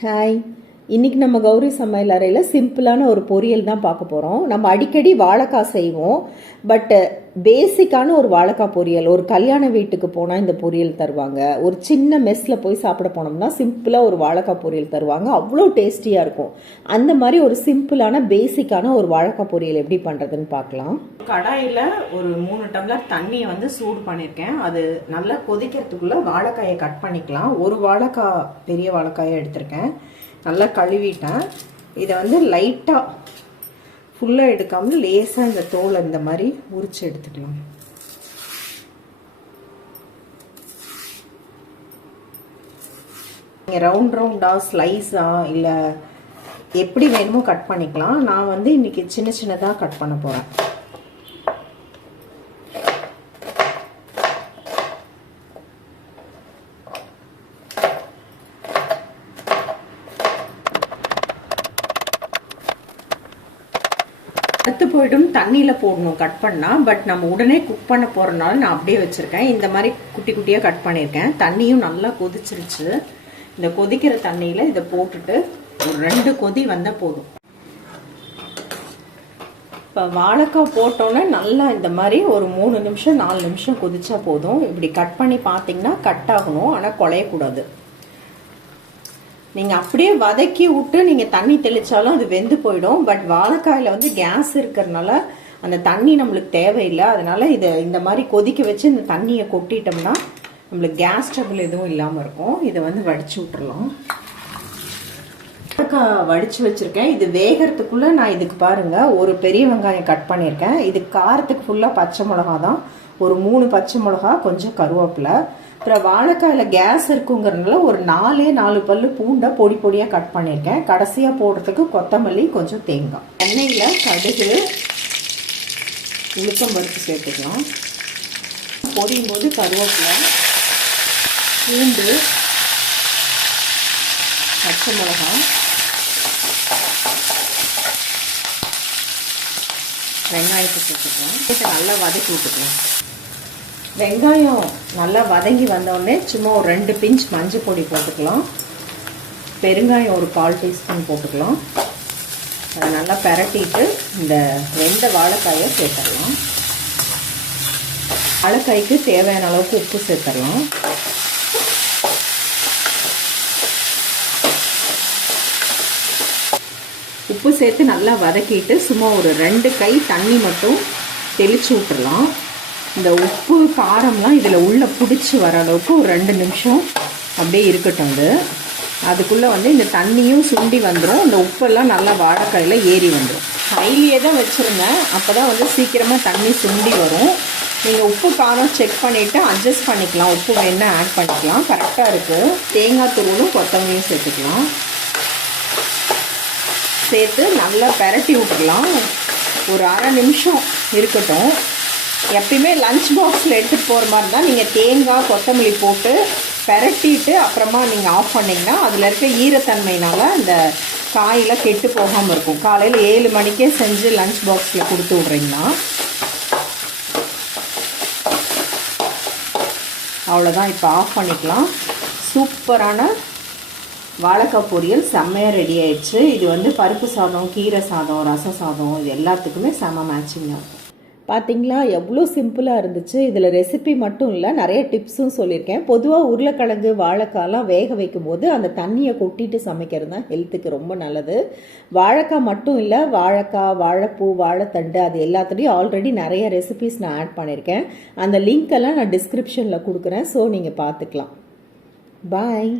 Hi, இன்னைக்கு நம்ம கௌரி சமையல் அறையில் சிம்பிளான ஒரு பொரியல் தான் பார்க்க போகிறோம். நம்ம அடிக்கடி வாழைக்காய் செய்வோம், பட் பேசிக்கான ஒரு வாழைக்காய் பொரியல். ஒரு கல்யாண வீட்டுக்கு போனால் இந்த பொரியல் தருவாங்க. ஒரு சின்ன மெஸ்ஸில் போய் சாப்பிட போனோம்னா சிம்பிளாக ஒரு வாழைக்காய் பொரியல் தருவாங்க, அவ்வளோ டேஸ்டியாக இருக்கும். அந்த மாதிரி ஒரு சிம்பிளான பேசிக்கான ஒரு வாழைக்காய் பொரியல் எப்படி பண்ணுறதுன்னு பார்க்கலாம். கடாயில் ஒரு 3 டம்ளர் தண்ணியை வந்து சூடு பண்ணியிருக்கேன். அது நல்லா கொதிக்கிறதுக்குள்ளே வாழைக்காயை கட் பண்ணிக்கலாம். ஒரு வாழைக்காய், பெரிய வாழைக்காயை எடுத்திருக்கேன், நல்லா கழுவிட்டேன். இதை வந்து லைட்டாக ஃபுல்லாக எடுக்காமல் லேசாக இந்த தோலை இந்த மாதிரி உரிச்சு எடுத்துக்கலாம். நீங்கள் ரவுண்டாக ஸ்லைஸாக இல்லை எப்படி வேணுமோ கட் பண்ணிக்கலாம். நான் வந்து இன்னைக்கு சின்ன சின்னதாக கட் பண்ண போகிறேன். எடுத்து போய்டும் தண்ணியில் போடணும் கட் பண்ணால். பட் நம்ம உடனே குக் பண்ண போகிறனால நான் அப்படியே வச்சுருக்கேன். இந்த மாதிரி குட்டி குட்டியாக கட் பண்ணியிருக்கேன். தண்ணியும் நல்லா கொதிச்சிருச்சு. இந்த கொதிக்கிற தண்ணியில் இதை போட்டுட்டு ஒரு 2 கொதி வந்தால் போதும். இப்போ வாழைக்காய் போட்டோன்னே நல்லா இந்த மாதிரி ஒரு 3 நிமிஷம் 4 நிமிஷம் கொதிச்சா போதும். இப்படி கட் பண்ணி பார்த்தீங்கன்னா கட் ஆகணும், ஆனால் குழையக்கூடாது. நீங்கள் அப்படியே வதக்கி விட்டு நீங்கள் தண்ணி தெளித்தாலும் அது வெந்து போயிடும். பட் வாழைக்காயில் வந்து கேஸ் இருக்கிறதுனால அந்த தண்ணி நம்மளுக்கு தேவையில்லை. அதனால் இதை இந்த மாதிரி கொதிக்க வச்சு இந்த தண்ணியை கொட்டிட்டோம்னா நம்மளுக்கு கேஸ் ட்ரபிள் எதுவும் இல்லாமல் இருக்கும். இதை வந்து வடித்து விட்டுறலாம். வாழைக்காய் வடித்து வச்சுருக்கேன். இது வேகிறதுக்குள்ளே நான் இதுக்கு பாருங்கள் ஒரு பெரிய வெங்காயம் கட் பண்ணியிருக்கேன். இது காரத்துக்கு ஃபுல்லாக பச்சை மிளகா தான், ஒரு 3 பச்சை மிளகா, கொஞ்சம் கருவேப்பிலை. அப்புறம் வாழைக்காயில் கேஸ் இருக்குங்கிறதுனால ஒரு 4 பல்லு பூண்டை பொடி பொடியாக கட் பண்ணியிருக்கேன். கடைசியாக போடுறதுக்கு கொத்தமல்லி, கொஞ்சம் தேங்காய். எண்ணெயில் கடுகு, உளுத்தம் பருப்பு சேர்த்துக்கலாம். பொரியும் போது கருவேப்பிலை, பூண்டு, பச்சை மிளகாய், வெங்காயத்தை சேர்த்துக்கலாம். நல்லா வதக்கி விட்டுக்கலாம். வெங்காயம் நல்லா வதங்கி வந்தோடனே சும்மா ஒரு 2 பிஞ்ச் மஞ்சள் பொடி போட்டுக்கலாம். பெருங்காயம் ஒரு 1/4 டீஸ்பூன் போட்டுக்கலாம். அதை நல்லா பரட்டிட்டு இந்த வெந்த வாழைக்காயை சேர்த்துடலாம். வாழைக்காய்க்கு தேவையான அளவுக்கு உப்பு சேர்த்துடலாம். உப்பு சேர்த்து நல்லா வதக்கிட்டு சும்மா ஒரு 2 கை தண்ணி மட்டும் தெளித்து விட்டுடலாம். இந்த உப்பு காரம்லாம் இதில் உள்ளே பிடிச்சி வர அளவுக்கு ஒரு 2 நிமிஷம் அப்படியே இருக்கட்டும். அதுக்குள்ளே வந்து இந்த தண்ணியும் சுண்டி வந்துடும். இந்த உப்பெல்லாம் நல்லா வாழைக்காயில் ஏறி வந்துடும். ஹைலியே தான் வச்சுருந்தேன், அப்போ தான் வந்து சீக்கிரமாக தண்ணி சுண்டி வரும். நீங்கள் உப்பு காரம் செக் பண்ணிவிட்டு அட்ஜஸ்ட் பண்ணிக்கலாம். உப்பு வேணால் ஆட் பண்ணிக்கலாம், கரெக்டாக இருக்குது. தேங்காய் துருவலும் கொத்தமல்லியும் சேர்த்துக்கலாம். சேர்த்து நல்லா பரட்டி விட்டுக்கலாம். ஒரு 1/2 நிமிஷம் இருக்கட்டும். எப்பயுமே லஞ்ச் பாக்ஸில் எடுத்துகிட்டு போகிற மாதிரி தான் நீங்கள் தேங்காய் கொத்தமல்லி போட்டு பரட்டிட்டு அப்புறமா நீங்கள் ஆஃப் பண்ணிங்கன்னா அதில் இருக்க ஈரத்தன்மையினால் அந்த காயில் கெட்டு போகாமல் இருக்கும். காலையில் 7 மணிக்கே செஞ்சு லஞ்ச் பாக்ஸில் கொடுத்து விட்றீங்கன்னா அவ்வளோதான். இப்போ ஆஃப் பண்ணிக்கலாம். சூப்பரான வாழைக்காய் பொரியல் செம்மையாக ரெடி ஆயிடுச்சு. இது வந்து பருப்பு சாதம், கீரை சாதம், ரச சாதம், இது எல்லாத்துக்குமே செம்ம மேட்சிங்காக இருக்கும். பார்த்தீங்களா, எவ்வளோ சிம்பிளாக இருந்துச்சு. இதில் ரெசிபி மட்டும் இல்லை, நிறைய டிப்ஸும் சொல்லியிருக்கேன். பொதுவாக உருளைக்கிழங்கு, வாழைக்காய்லாம் வேக வைக்கும் போது அந்த தண்ணியை கொட்டிட்டு சமைக்கிறது தான் ஹெல்த்துக்கு ரொம்ப நல்லது. வாழைக்காய் மட்டும் இல்லை, வாழைக்காய், வாழைப்பூ, வாழைத்தண்டு, அது எல்லாத்துலேயும் ஆல்ரெடி நிறைய ரெசிபிஸ் நான் ஆட் பண்ணியிருக்கேன். அந்த லிங்க் எல்லாம் நான் டிஸ்கிரிப்ஷனில் கொடுக்குறேன், ஸோ நீங்கள் பார்த்துக்கலாம். பாய்.